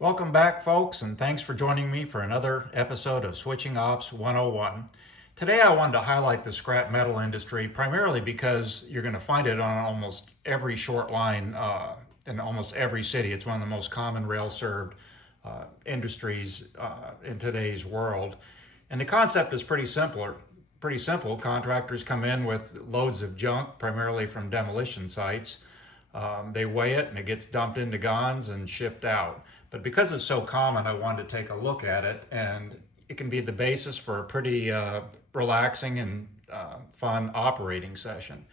Welcome back, folks, and thanks for joining me for another episode of Switching Ops 101. Today I wanted to highlight the scrap metal industry primarily because you're going to find it on almost every short line in almost every city. It's one of the most common rail-served industries in today's world. And the concept is pretty simple. Contractors come in with loads of junk, primarily from demolition sites. They weigh it and it gets dumped into gons and shipped out. But because it's so common, I wanted to take a look at it, and it can be the basis for a pretty relaxing and fun operating session.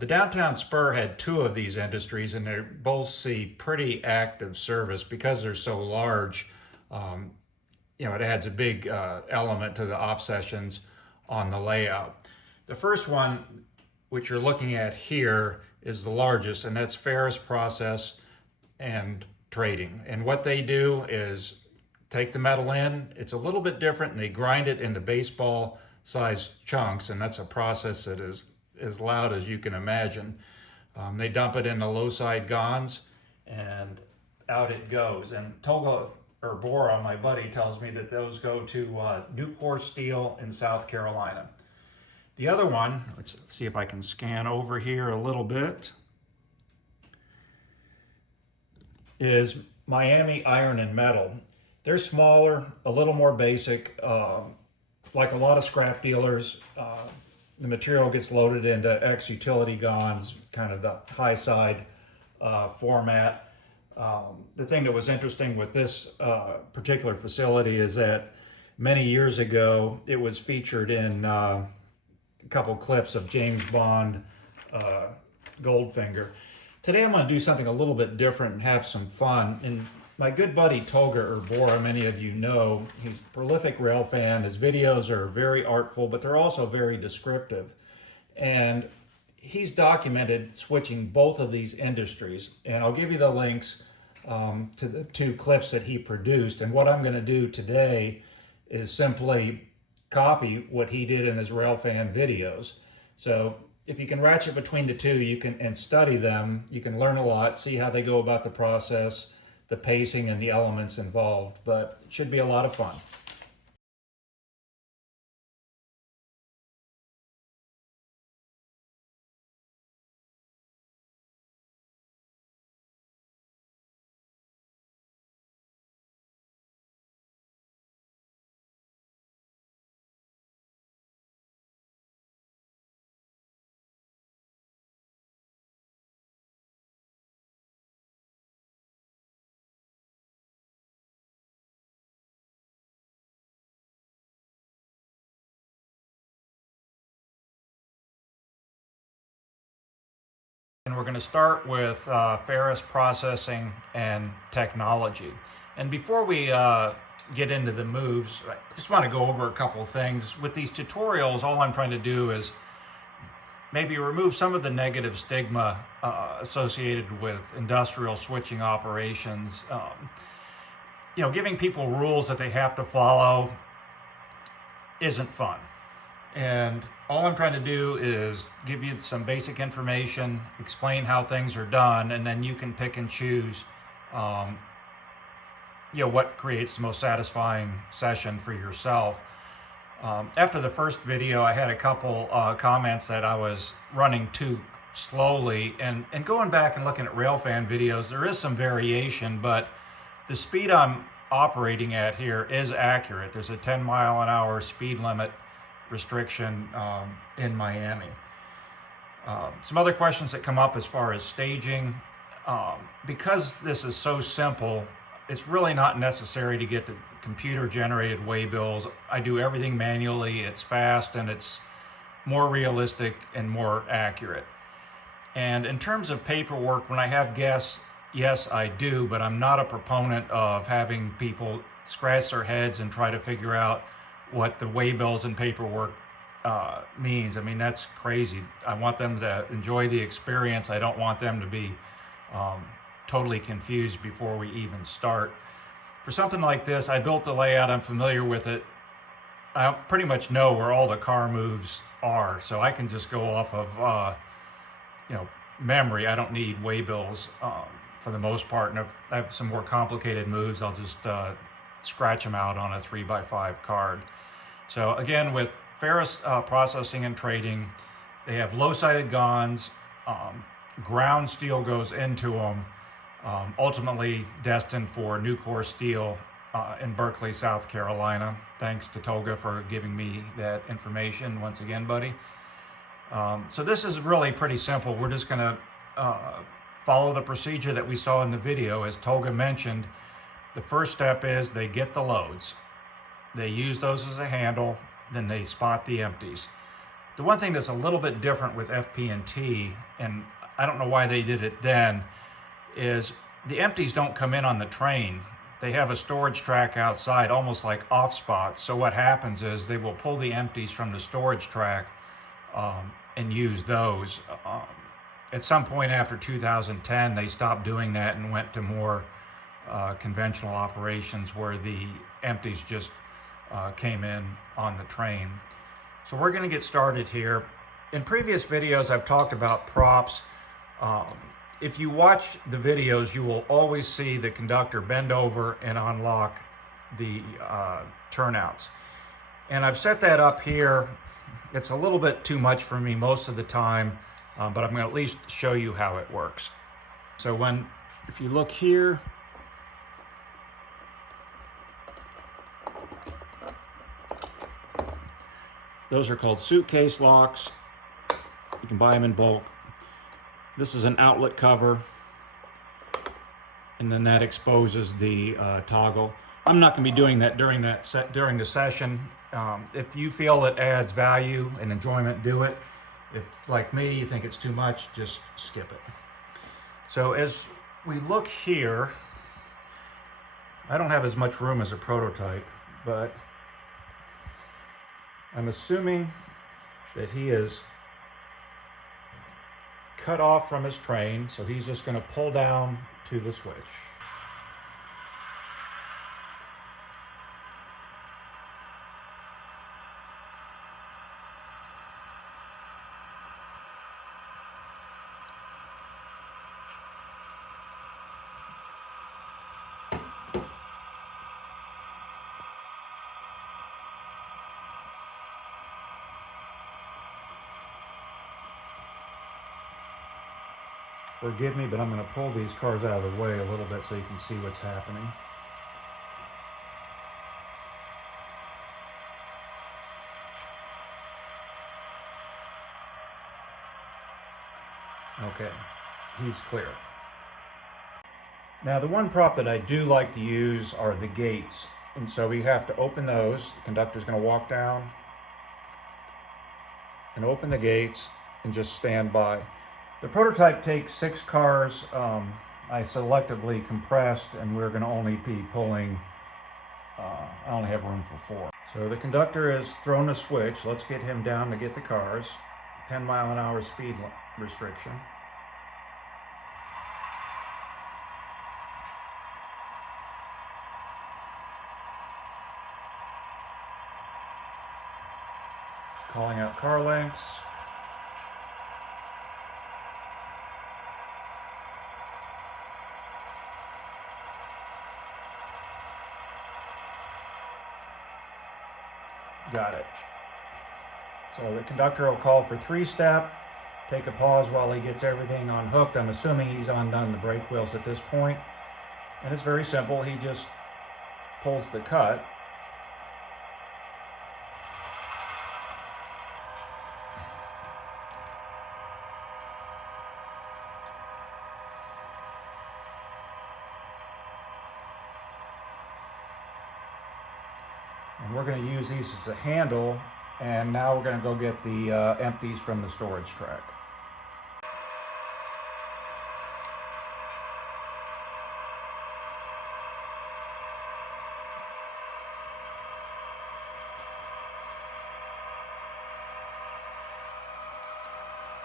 The Downtown Spur had two of these industries, and they both see pretty active service because they're so large. It adds a big element to the op sessions on the layout. The first one, which you're looking at here, is the largest, and that's Feris Process and Trading. And what they do is take the metal in. It's a little bit different, and they grind it into baseball sized chunks, and that's a process that is as loud as you can imagine. They dump it into low side gons, and out it goes. And Tolga Erbora, my buddy, tells me that those go to Newport Steel in South Carolina. The other one, let's see if I can scan over here a little bit, is Miami Iron and Metal. They're smaller, a little more basic. Like a lot of scrap dealers, the material gets loaded into ex-utility gons, kind of the high side format. The thing that was interesting with this particular facility is that many years ago, it was featured in a couple clips of James Bond Goldfinger. Today I'm going to do something a little bit different and have some fun. And my good buddy Tolga Erbora, many of you know, he's a prolific rail fan. His videos are very artful, but they're also very descriptive. And he's documented switching both of these industries. And I'll give you the links to the two clips that he produced. And what I'm going to do today is simply copy what he did in his railfan videos. So if you can ratchet between the two, you can and study them, you can learn a lot, see how they go about the process, the pacing, and the elements involved. But it should be a lot of fun. And we're going to start with Feris processing and technology. And before we get into the moves, I just want to go over a couple of things. With these tutorials, all I'm trying to do is maybe remove some of the negative stigma associated with industrial switching operations. Giving people rules that they have to follow isn't fun. And all I'm trying to do is give you some basic information, explain how things are done, and then you can pick and choose what creates the most satisfying session for yourself. After the first video, I had a couple comments that I was running too slowly, and going back and looking at railfan videos, there is some variation, but the speed I'm operating at here is accurate. There's a 10-mile-an-hour speed limit restriction in Miami. Some other questions that come up as far as staging. Because this is so simple, it's really not necessary to get the computer-generated waybills. I do everything manually. It's fast and it's more realistic and more accurate. And in terms of paperwork, when I have guests, yes, I do, but I'm not a proponent of having people scratch their heads and try to figure out what the waybills and paperwork means. I mean, that's crazy. I want them to enjoy the experience. I don't want them to be totally confused before we even start. For something like this, I built the layout. I'm familiar with it. I pretty much know where all the car moves are, so I can just go off of memory. I don't need waybills for the most part. And if I have some more complicated moves, I'll just scratch them out on a 3x5 card. So again, with Feris Processing and Trading, they have low-sided gonds. Ground steel goes into them, ultimately destined for Nucor Steel in Berkeley, South Carolina. Thanks to Tolga for giving me that information once again, buddy. So this is really pretty simple. We're just going to follow the procedure that we saw in the video. As Tolga mentioned, the first step is they get the loads. They use those as a handle, then they spot the empties. The one thing that's a little bit different with FP&T, and I don't know why they did it then, is the empties don't come in on the train. They have a storage track outside, almost like off spots. So what happens is they will pull the empties from the storage track and use those. At some point after 2010, they stopped doing that and went to more conventional operations where the empties just came in on the train. So we're going to get started here. In previous videos, I've talked about props. If you watch the videos, you will always see the conductor bend over and unlock the turnouts. And I've set that up here. It's a little bit too much for me most of the time, but I'm going to at least show you how it works. So if you look here, those are called suitcase locks. You can buy them in bulk. This is an outlet cover, and then that exposes the toggle. I'm not going to be doing that during the session. If you feel it adds value and enjoyment, do it. If, like me, you think it's too much, just skip it. So as we look here, I don't have as much room as a prototype, but I'm assuming that he is cut off from his train, so he's just going to pull down to the switch. Forgive me, but I'm going to pull these cars out of the way a little bit so you can see what's happening. Okay, he's clear. Now the one prop that I do like to use are the gates. And so we have to open those. The conductor's going to walk down and open the gates and just stand by. The prototype takes 6 cars. I selectively compressed, and we're going to only be pulling, I only have room for 4. So the conductor has thrown a switch. Let's get him down to get the cars. 10-mile-an-hour speed restriction. It's calling out car lengths. Got it. So the conductor will call for 3-step, take a pause while he gets everything unhooked. I'm assuming he's undone the brake wheels at this point. And it's very simple. He just pulls the cut. And we're going to use these as a handle, and now we're going to go get the empties from the storage track.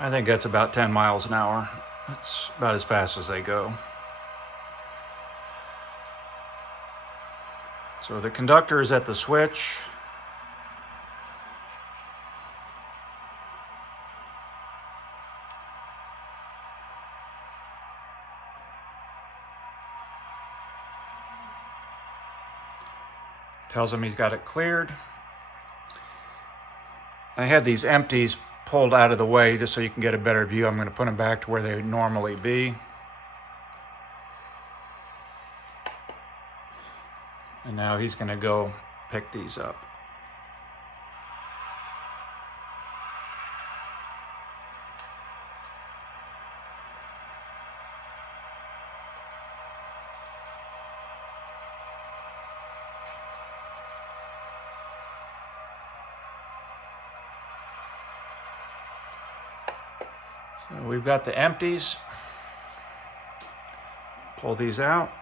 I think that's about 10 miles an hour. That's about as fast as they go. So the conductor is at the switch. Tells him he's got it cleared. I had these empties pulled out of the way just so you can get a better view. I'm going to put them back to where they would normally be. And now he's going to go pick these up. So we've got the empties. Pull these out.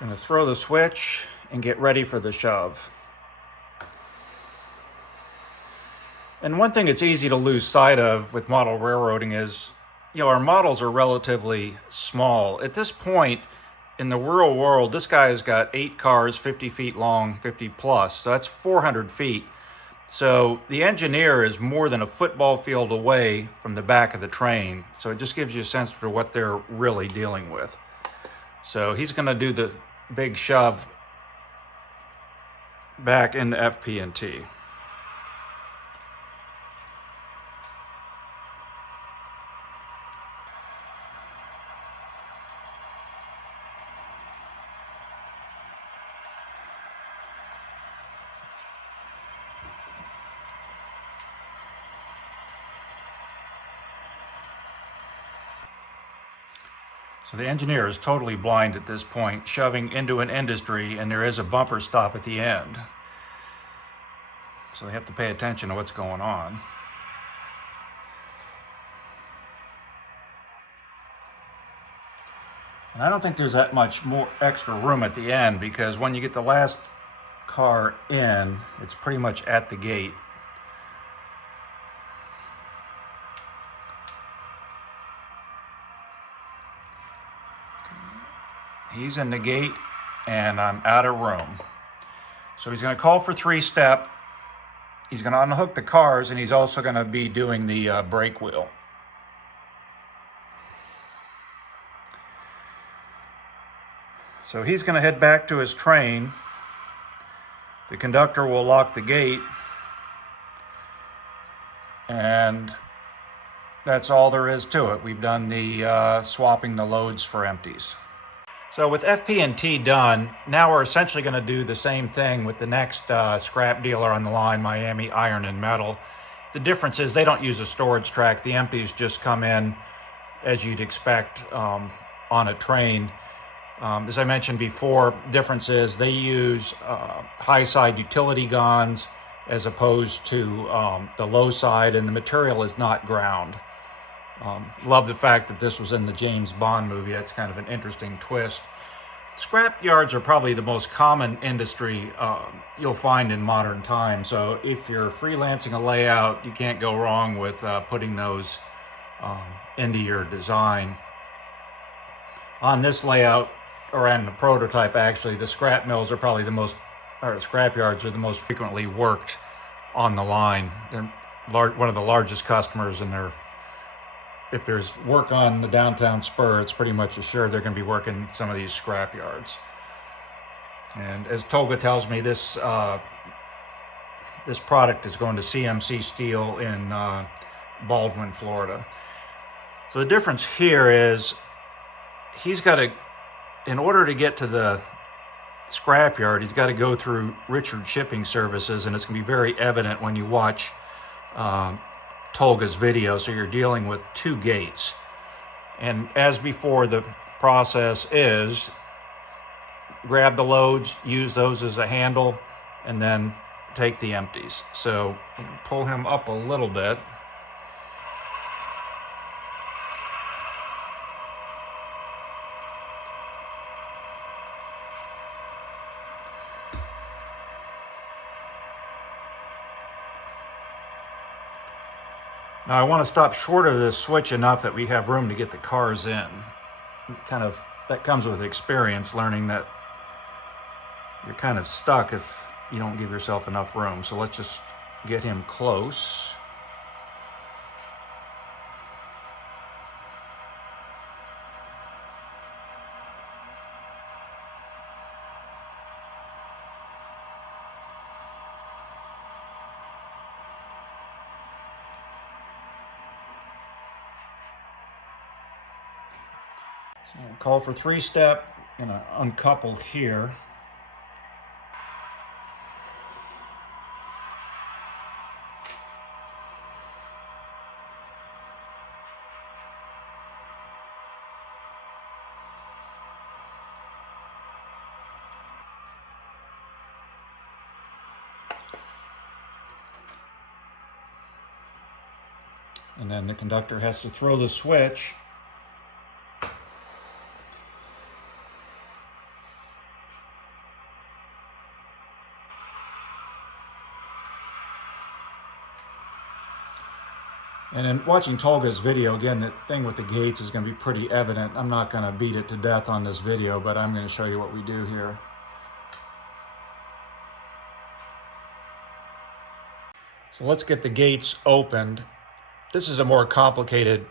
I'm going to throw the switch and get ready for the shove. And one thing it's easy to lose sight of with model railroading is, our models are relatively small. At this point in the real world, this guy has got 8 cars, 50 feet long, 50 plus. So that's 400 feet. So the engineer is more than a football field away from the back of the train. So it just gives you a sense for what they're really dealing with. So he's going to do the big shove back into FP&T. So the engineer is totally blind at this point, shoving into an industry, and there is a bumper stop at the end. So they have to pay attention to what's going on. And I don't think there's that much more extra room at the end, because when you get the last car in, it's pretty much at the gate. He's in the gate, and I'm out of room. So he's going to call for 3-step. He's going to unhook the cars, and he's also going to be doing the brake wheel. So he's going to head back to his train. The conductor will lock the gate, and that's all there is to it. We've done the swapping the loads for empties. So with FP&T done, now we're essentially going to do the same thing with the next scrap dealer on the line, Miami Iron and Metal. The difference is they don't use a storage track. The empties just come in as you'd expect on a train. As I mentioned before, difference is they use high side utility gonds as opposed to the low side, and the material is not ground. Love the fact that this was in the James Bond movie. That's kind of an interesting twist. Scrap yards are probably the most common industry you'll find in modern times. So if you're freelancing a layout, you can't go wrong with putting those into your design. On this layout, or on the prototype actually, the scrap mills are probably scrap yards are the most frequently worked on the line. They're one of the largest customers, and if there's work on the Downtown Spur, it's pretty much assured they're going to be working some of these scrap yards. And as Tolga tells me, this product is going to CMC Steel in Baldwin, Florida. So the difference here is he's got to, in order to get to the scrapyard, he's got to go through Richard Shipping Services, and it's going to be very evident when you watch Tolga's video. So you're dealing with 2 gates. And as before, the process is grab the loads, use those as a handle, and then take the empties. So pull him up a little bit. Now I want to stop short of this switch enough that we have room to get the cars in. That comes with experience, learning that you're kind of stuck if you don't give yourself enough room. So let's just get him close. So I'll call for 3-step, gonna uncouple here. And then the conductor has to throw the switch. And in watching Tolga's video, again, the thing with the gates is going to be pretty evident. I'm not going to beat it to death on this video, but I'm going to show you what we do here. So let's get the gates opened. This is a more complicated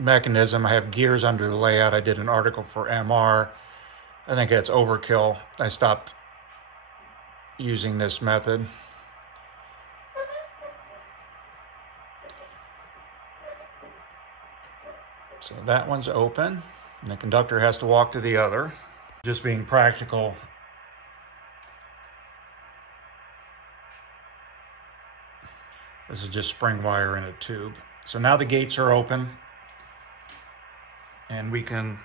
mechanism. I have gears under the layout. I did an article for MR. I think that's overkill. I stopped using this method. So that one's open, and the conductor has to walk to the other. Just being practical. This is just spring wire in a tube. So now the gates are open, and we can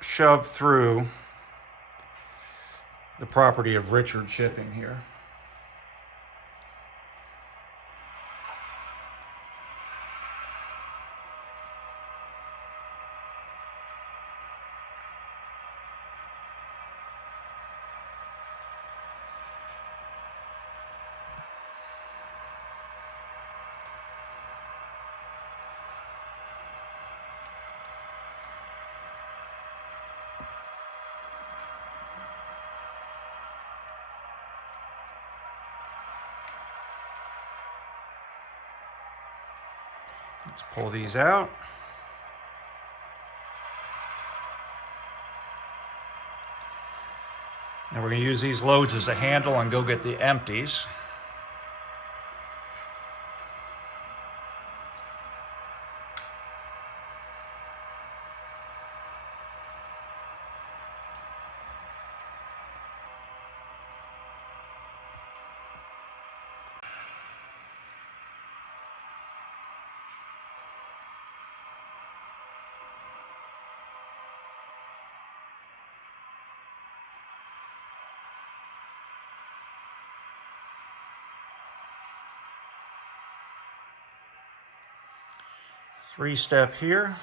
shove through the property of Richard shipping here. Let's pull these out. Now we're going to use these loads as a handle and go get the empties. Three-step here.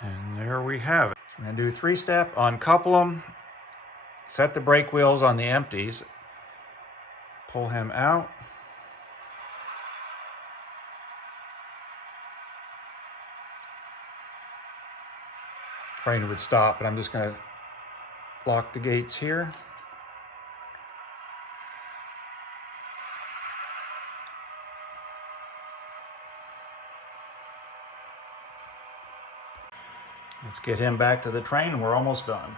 And there we have it. I'm going to do three-step, uncouple them, set the brake wheels on the empties, pull him out. Train would stop, but I'm just going to lock the gates here. Let's get him back to the train and we're almost done.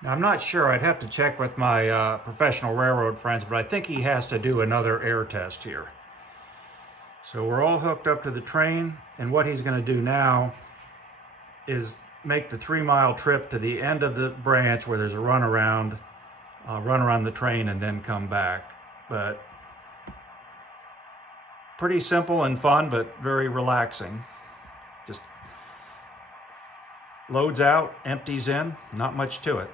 Now, I'm not sure. I'd have to check with my professional railroad friends, but I think he has to do another air test here. So we're all hooked up to the train, and what he's going to do now is make the 3-mile trip to the end of the branch where there's a run around the train and then come back. But pretty simple and fun, but very relaxing. Just loads out, empties in, not much to it.